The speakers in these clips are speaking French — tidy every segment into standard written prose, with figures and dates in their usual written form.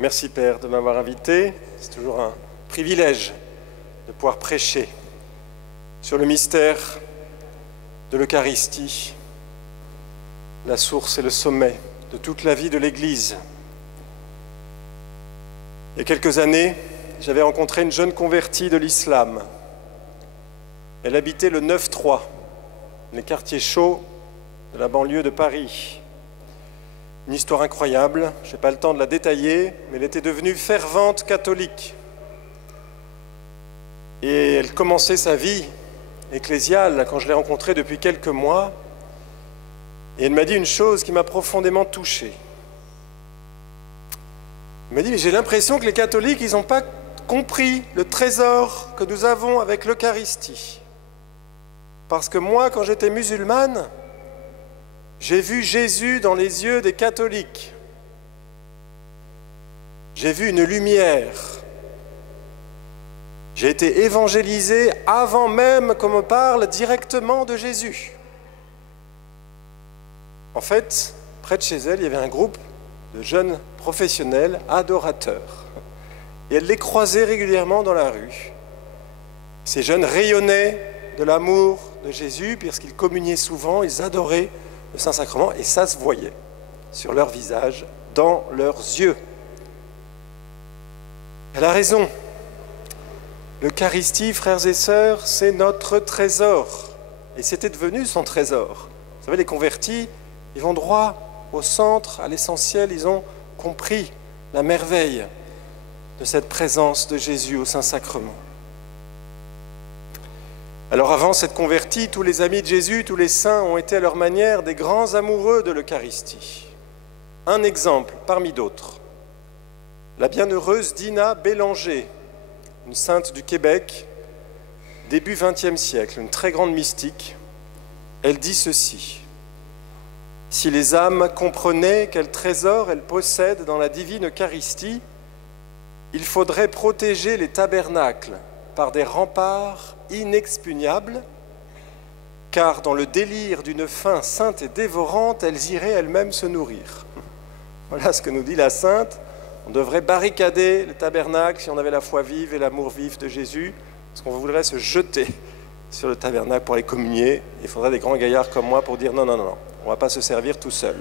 Merci Père de m'avoir invité. C'est toujours un privilège de pouvoir prêcher sur le mystère de l'Eucharistie, la source et le sommet de toute la vie de l'Église. Il y a quelques années, j'avais rencontré une jeune convertie de l'islam. Elle habitait le 9-3, les quartiers chauds de la banlieue de Paris. Une histoire incroyable, je n'ai pas le temps de la détailler, mais elle était devenue fervente catholique. Et elle commençait sa vie ecclésiale quand je l'ai rencontrée depuis quelques mois. Et elle m'a dit une chose qui m'a profondément touché. Elle m'a dit, mais j'ai l'impression que les catholiques, ils n'ont pas compris le trésor que nous avons avec l'Eucharistie. Parce que moi, quand j'étais musulmane, j'ai vu Jésus dans les yeux des catholiques. J'ai vu une lumière. J'ai été évangélisé avant même qu'on me parle directement de Jésus. En fait, près de chez elle, il y avait un groupe de jeunes professionnels, adorateurs. Et elle les croisait régulièrement dans la rue. Ces jeunes rayonnaient de l'amour de Jésus, puisqu'ils communiaient souvent, ils adoraient le Saint-Sacrement, et ça se voyait sur leur visage, dans leurs yeux. Elle a raison. L'Eucharistie, frères et sœurs, c'est notre trésor. Et c'était devenu son trésor. Vous savez, les convertis, ils vont droit au centre, à l'essentiel, ils ont compris la merveille de cette présence de Jésus au Saint-Sacrement. Alors avant cette convertie, tous les amis de Jésus, tous les saints ont été à leur manière des grands amoureux de l'Eucharistie. Un exemple parmi d'autres, la bienheureuse Dina Bélanger, une sainte du Québec, début XXe siècle, une très grande mystique. Elle dit ceci: « Si les âmes comprenaient quel trésor elles possèdent dans la divine Eucharistie, il faudrait protéger les tabernacles par des remparts inexpugnables, car dans le délire d'une faim sainte et dévorante, elles iraient elles-mêmes se nourrir. » Voilà ce que nous dit la sainte. On devrait barricader le tabernacle si on avait la foi vive et l'amour vif de Jésus, parce qu'on voudrait se jeter sur le tabernacle pour aller communier. Il faudrait des grands gaillards comme moi pour dire non, non, non, non, on ne va pas se servir tout seul.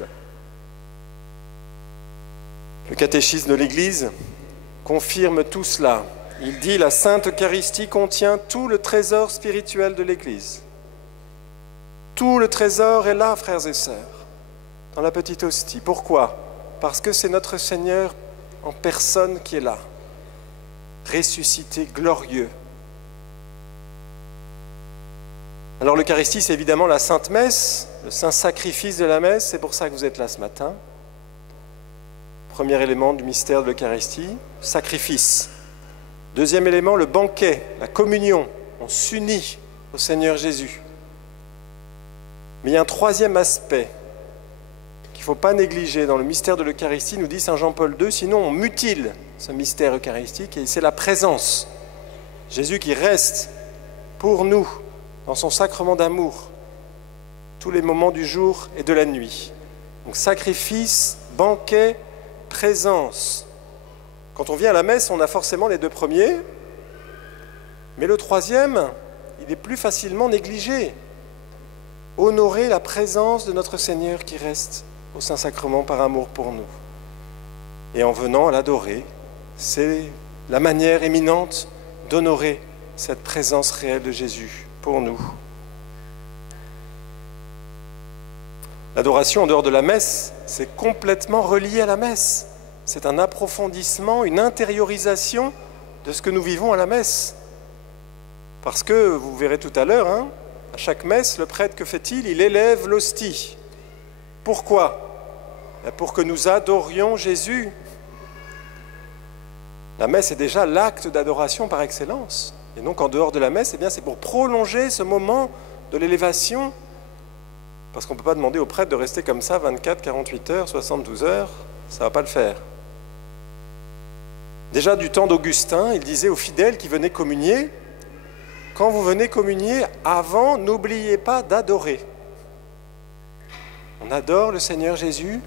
Le catéchisme de l'Église confirme tout cela. Il dit « La Sainte Eucharistie contient tout le trésor spirituel de l'Église. Tout le trésor est là, frères et sœurs, dans la petite hostie. Pourquoi ? Parce que c'est notre Seigneur en personne qui est là, ressuscité, glorieux. Alors l'Eucharistie, c'est évidemment la Sainte Messe, le saint sacrifice de la Messe, c'est pour ça que vous êtes là ce matin. Premier élément du mystère de l'Eucharistie, sacrifice. Deuxième élément, le banquet, la communion. On s'unit au Seigneur Jésus. Mais il y a un troisième aspect qu'il ne faut pas négliger dans le mystère de l'Eucharistie, nous dit saint Jean-Paul II, sinon on mutile ce mystère eucharistique, et c'est la présence. Jésus qui reste pour nous dans son sacrement d'amour, tous les moments du jour et de la nuit. Donc sacrifice, banquet, présence. Quand on vient à la messe, on a forcément les deux premiers, mais le troisième, il est plus facilement négligé. Honorer la présence de notre Seigneur qui reste au Saint-Sacrement par amour pour nous. Et en venant à l'adorer, c'est la manière éminente d'honorer cette présence réelle de Jésus pour nous. L'adoration en dehors de la messe, c'est complètement relié à la messe. C'est un approfondissement, une intériorisation de ce que nous vivons à la messe. Parce que, vous verrez tout à l'heure, à chaque messe, le prêtre, que fait-il ? Il élève l'hostie. Pourquoi ? Pour que nous adorions Jésus. La messe est déjà l'acte d'adoration par excellence. Et donc, en dehors de la messe, c'est pour prolonger ce moment de l'élévation. Parce qu'on ne peut pas demander au prêtre de rester comme ça 24, 48 heures, 72 heures. Ça ne va pas le faire. Déjà du temps d'Augustin, il disait aux fidèles qui venaient communier, quand vous venez communier, avant, n'oubliez pas d'adorer. On adore le Seigneur Jésus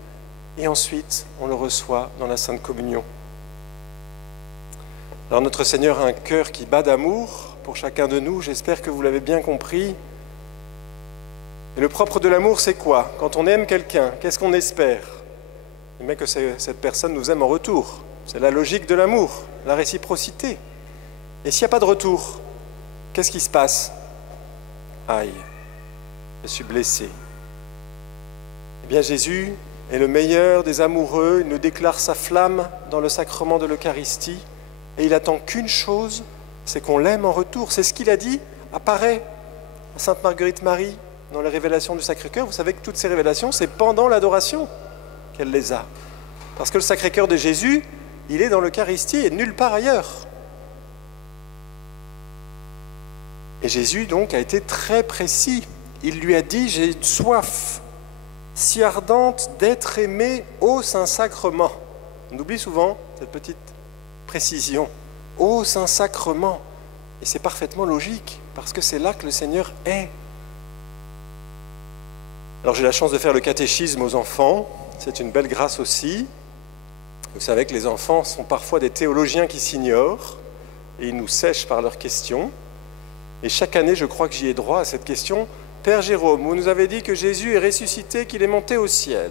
et ensuite on le reçoit dans la Sainte Communion. Alors notre Seigneur a un cœur qui bat d'amour pour chacun de nous, j'espère que vous l'avez bien compris. Et le propre de l'amour, c'est quoi? Quand on aime quelqu'un, qu'est-ce qu'on espère? Eh bien que cette personne nous aime en retour. C'est la logique de l'amour, la réciprocité. Et s'il n'y a pas de retour, qu'est-ce qui se passe? Aïe, je suis blessé. Eh bien Jésus est le meilleur des amoureux, il nous déclare sa flamme dans le sacrement de l'Eucharistie et il attend qu'une chose, c'est qu'on l'aime en retour. C'est ce qu'il a dit, apparaît à Sainte Marguerite Marie dans les révélations du Sacré-Cœur. Vous savez que toutes ces révélations, c'est pendant l'adoration qu'elle les a. Parce que le Sacré-Cœur de Jésus, il est dans l'Eucharistie et nulle part ailleurs. Et Jésus, donc, a été très précis. Il lui a dit « J'ai une soif si ardente d'être aimé au Saint-Sacrement ». On oublie souvent cette petite précision. « Au Saint-Sacrement ». Et c'est parfaitement logique, parce que c'est là que le Seigneur est. Alors j'ai la chance de faire le catéchisme aux enfants. C'est une belle grâce aussi. Vous savez que les enfants sont parfois des théologiens qui s'ignorent et ils nous sèchent par leurs questions. Et chaque année, je crois que j'y ai droit à cette question. Père Jérôme, vous nous avez dit que Jésus est ressuscité, qu'il est monté au ciel.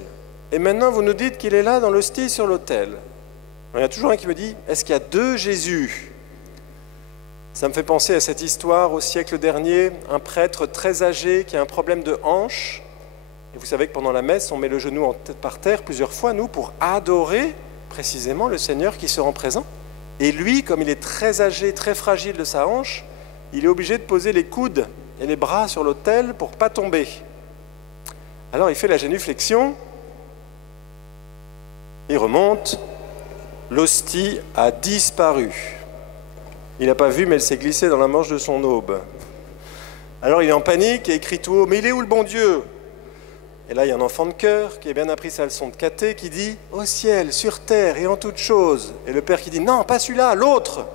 Et maintenant, vous nous dites qu'il est là dans l'hostie sur l'autel. Il y a toujours un qui me dit, est-ce qu'il y a deux Jésus? Ça me fait penser à cette histoire au siècle dernier, un prêtre très âgé qui a un problème de hanche. Et vous savez que pendant la messe, on met le genou par terre plusieurs fois, nous, pour adorer précisément le Seigneur qui se rend présent. Et lui, comme il est très âgé, très fragile de sa hanche, il est obligé de poser les coudes et les bras sur l'autel pour ne pas tomber. Alors il fait la génuflexion, il remonte, l'hostie a disparu. Il n'a pas vu, mais elle s'est glissée dans la manche de son aube. Alors il est en panique et écrit tout haut, « Mais il est où le bon Dieu ?» Et là, il y a un enfant de cœur qui a bien appris sa leçon de caté qui dit « Au ciel, sur terre et en toutes choses ». Et le père qui dit « Non, pas celui-là, l'autre ».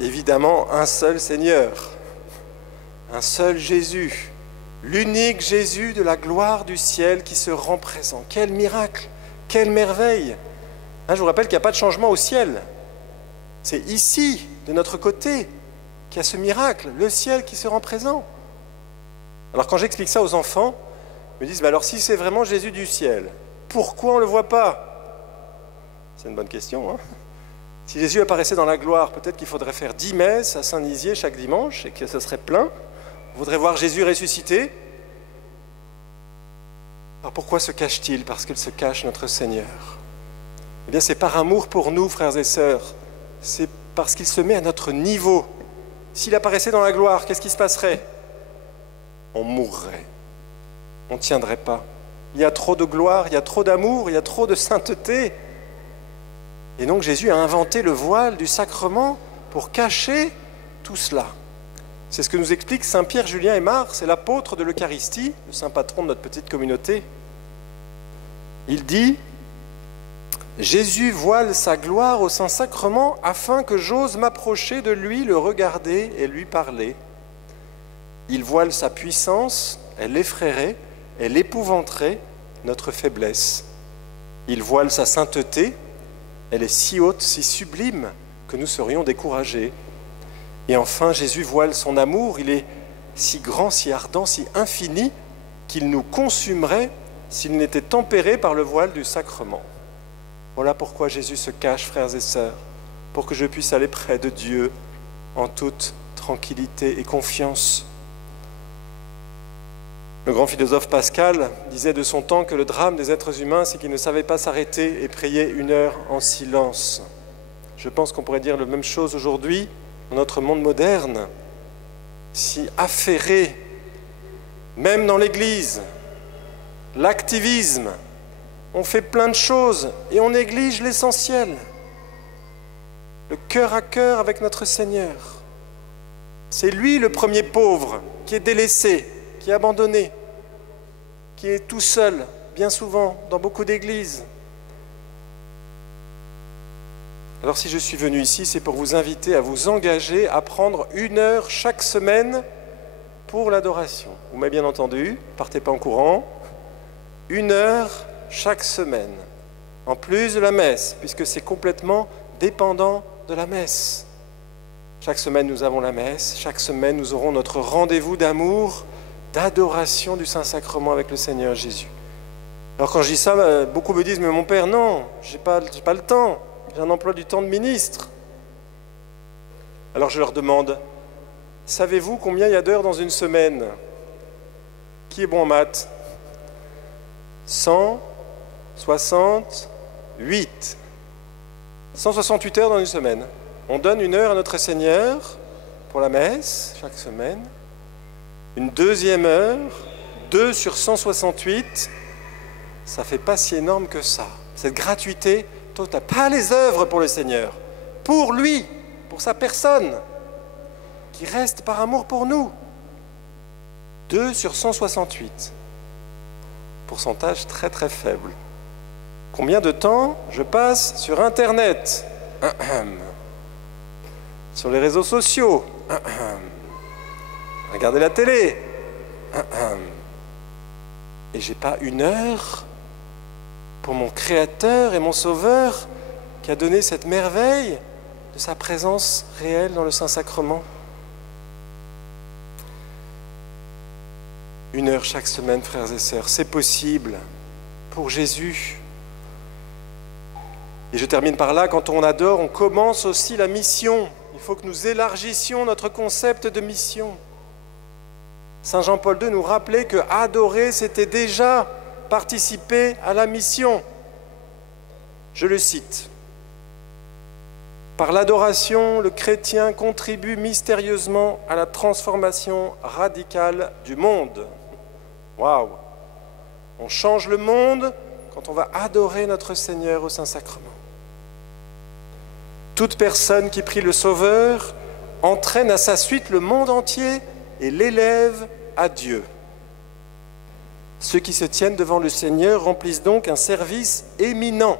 Évidemment, un seul Seigneur, un seul Jésus, l'unique Jésus de la gloire du ciel qui se rend présent. Quel miracle, quelle merveille! Je vous rappelle qu'il n'y a pas de changement au ciel. C'est ici, de notre côté, qu'il y a ce miracle, le ciel qui se rend présent. Alors quand j'explique ça aux enfants, ils me disent, alors si c'est vraiment Jésus du ciel, pourquoi on ne le voit pas? C'est une bonne question, hein? Si Jésus apparaissait dans la gloire, peut-être qu'il faudrait faire 10 messes à Saint-Nizier chaque dimanche et que ce serait plein. On voudrait voir Jésus ressuscité. Alors pourquoi se cache-t-il? Parce qu'il se cache notre Seigneur. Eh bien c'est par amour pour nous, frères et sœurs. C'est parce qu'il se met à notre niveau. S'il apparaissait dans la gloire, qu'est-ce qui se passerait? On mourrait. On ne tiendrait pas. Il y a trop de gloire, il y a trop d'amour, il y a trop de sainteté. Et donc Jésus a inventé le voile du sacrement pour cacher tout cela. C'est ce que nous explique Saint Pierre Julien Aymar, c'est l'apôtre de l'Eucharistie, le saint patron de notre petite communauté. Il dit « Jésus voile sa gloire au Saint-Sacrement afin que j'ose m'approcher de lui, le regarder et lui parler. Il voile sa puissance, elle effraierait, elle épouvanterait notre faiblesse. Il voile sa sainteté, elle est si haute, si sublime, que nous serions découragés. Et enfin, Jésus voile son amour, il est si grand, si ardent, si infini, qu'il nous consumerait s'il n'était tempéré par le voile du sacrement. Voilà pourquoi Jésus se cache, frères et sœurs, pour que je puisse aller près de Dieu en toute tranquillité et confiance. Le grand philosophe Pascal disait de son temps que le drame des êtres humains, c'est qu'ils ne savaient pas s'arrêter et prier 1 heure en silence. Je pense qu'on pourrait dire la même chose aujourd'hui, dans notre monde moderne, si affairé, même dans l'Église, l'activisme, on fait plein de choses et on néglige l'essentiel. Le cœur à cœur avec notre Seigneur. C'est lui le premier pauvre qui est délaissé, qui est abandonné, qui est tout seul, bien souvent, dans beaucoup d'églises. Alors si je suis venu ici, c'est pour vous inviter à vous engager à prendre 1 heure chaque semaine pour l'adoration. Vous m'avez bien entendu, partez pas en courant. 1 heure chaque semaine. en plus de la messe, puisque c'est complètement dépendant de la messe. Chaque semaine, nous avons la messe. Chaque semaine, nous aurons notre rendez-vous d'amour, d'adoration du Saint-Sacrement avec le Seigneur Jésus. Alors quand je dis ça, beaucoup me disent « Mais mon père, non, j'ai pas le temps. J'ai un emploi du temps de ministre. » Alors je leur demande « Savez-vous combien il y a d'heures dans une semaine? Qui est bon en maths? 168. 168 heures dans une semaine. On donne 1 heure à notre Seigneur pour la messe, chaque semaine. Une deuxième heure, 2 sur 168, ça ne fait pas si énorme que ça. Cette gratuité totale, pas les œuvres pour le Seigneur, pour lui, pour sa personne, qui reste par amour pour nous. 2 sur 168. Pourcentage très très faible. Combien de temps je passe sur Internet, sur les réseaux sociaux, regarder la télé, et j'ai pas 1 heure pour mon Créateur et mon Sauveur qui a donné cette merveille de sa présence réelle dans le Saint-Sacrement. 1 heure chaque semaine, frères et sœurs, c'est possible pour Jésus. Et je termine par là, quand on adore, on commence aussi la mission. Il faut que nous élargissions notre concept de mission. Saint Jean-Paul II nous rappelait que adorer, c'était déjà participer à la mission. Je le cite. « Par l'adoration, le chrétien contribue mystérieusement à la transformation radicale du monde. » Waouh! On change le monde quand on va adorer notre Seigneur au Saint-Sacrement. Toute personne qui prie le Sauveur entraîne à sa suite le monde entier et l'élève à Dieu. Ceux qui se tiennent devant le Seigneur remplissent donc un service éminent.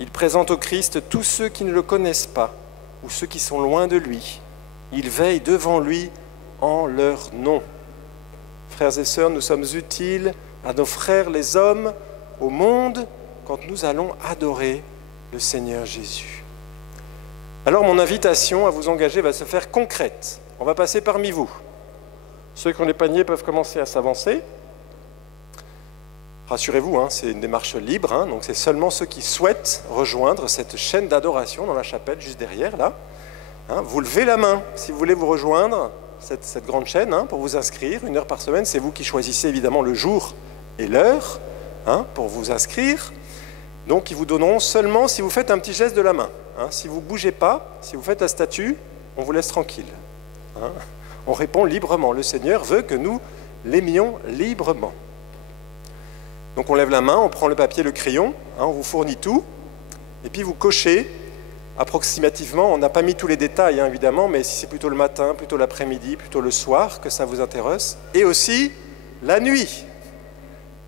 Ils présentent au Christ tous ceux qui ne le connaissent pas ou ceux qui sont loin de lui. Ils veillent devant lui en leur nom. Frères et sœurs, nous sommes utiles à nos frères les hommes, au monde, quand nous allons adorer le Seigneur Jésus. Alors mon invitation à vous engager va se faire concrète. On va passer parmi vous. Ceux qui ont les paniers peuvent commencer à s'avancer. Rassurez-vous, c'est une démarche libre, donc c'est seulement ceux qui souhaitent rejoindre cette chaîne d'adoration dans la chapelle juste derrière, là. Vous levez la main si vous voulez vous rejoindre cette grande chaîne pour vous inscrire. 1 heure par semaine, c'est vous qui choisissez évidemment le jour et l'heure pour vous inscrire. Donc ils vous donneront seulement si vous faites un petit geste de la main. Si vous ne bougez pas, si vous faites la statue, on vous laisse tranquille. On répond librement. Le Seigneur veut que nous l'aimions librement. Donc on lève la main, on prend le papier, le crayon, on vous fournit tout, et puis vous cochez approximativement. On n'a pas mis tous les détails évidemment, mais si c'est plutôt le matin, plutôt l'après-midi, plutôt le soir que ça vous intéresse, et aussi la nuit.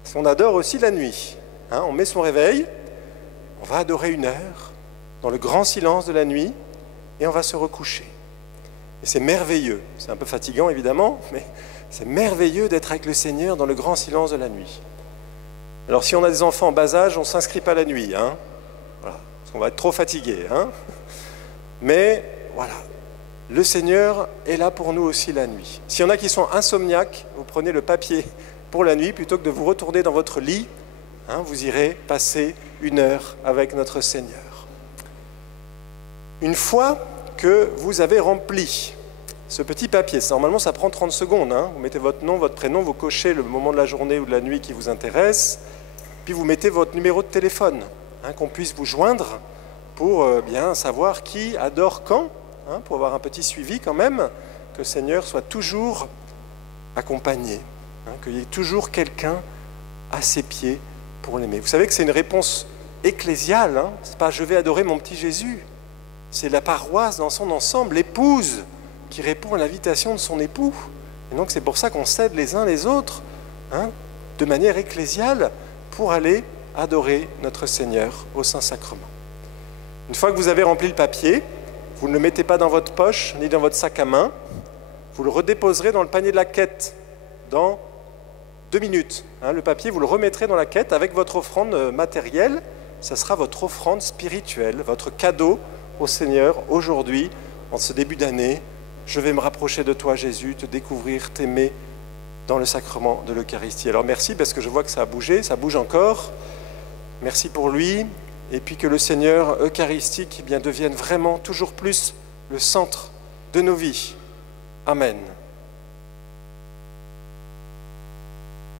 Parce qu'on adore aussi la nuit. On met son réveil, on va adorer 1 heure dans le grand silence de la nuit, et on va se recoucher. Et c'est merveilleux, c'est un peu fatigant évidemment, mais c'est merveilleux d'être avec le Seigneur dans le grand silence de la nuit. Alors si on a des enfants en bas âge, on ne s'inscrit pas la nuit, voilà, parce qu'on va être trop fatigué. Mais voilà, le Seigneur est là pour nous aussi la nuit. S'il y en a qui sont insomniaques, vous prenez le papier pour la nuit, plutôt que de vous retourner dans votre lit, vous irez passer 1 heure avec notre Seigneur. Une fois que vous avez rempli ce petit papier, normalement ça prend 30 secondes, vous mettez votre nom, votre prénom, vous cochez le moment de la journée ou de la nuit qui vous intéresse, puis vous mettez votre numéro de téléphone, qu'on puisse vous joindre pour bien savoir qui adore quand, pour avoir un petit suivi quand même, que le Seigneur soit toujours accompagné, qu'il y ait toujours quelqu'un à ses pieds pour l'aimer. Vous savez que c'est une réponse ecclésiale, c'est pas « je vais adorer mon petit Jésus », c'est la paroisse dans son ensemble, l'épouse qui répond à l'invitation de son époux. Et donc c'est pour ça qu'on s'aide les uns les autres, de manière ecclésiale, pour aller adorer notre Seigneur au Saint-Sacrement. Une fois que vous avez rempli le papier, vous ne le mettez pas dans votre poche ni dans votre sac à main, vous le redéposerez dans le panier de la quête, dans 2 minutes. Le papier, vous le remettrez dans la quête avec votre offrande matérielle. Ça sera votre offrande spirituelle, votre cadeau au Seigneur aujourd'hui, en ce début d'année. Je vais me rapprocher de toi, Jésus, te découvrir, t'aimer dans le sacrement de l'Eucharistie. Alors merci, parce que je vois que ça a bougé, ça bouge encore. Merci pour lui. Et puis que le Seigneur eucharistique devienne vraiment toujours plus le centre de nos vies. Amen.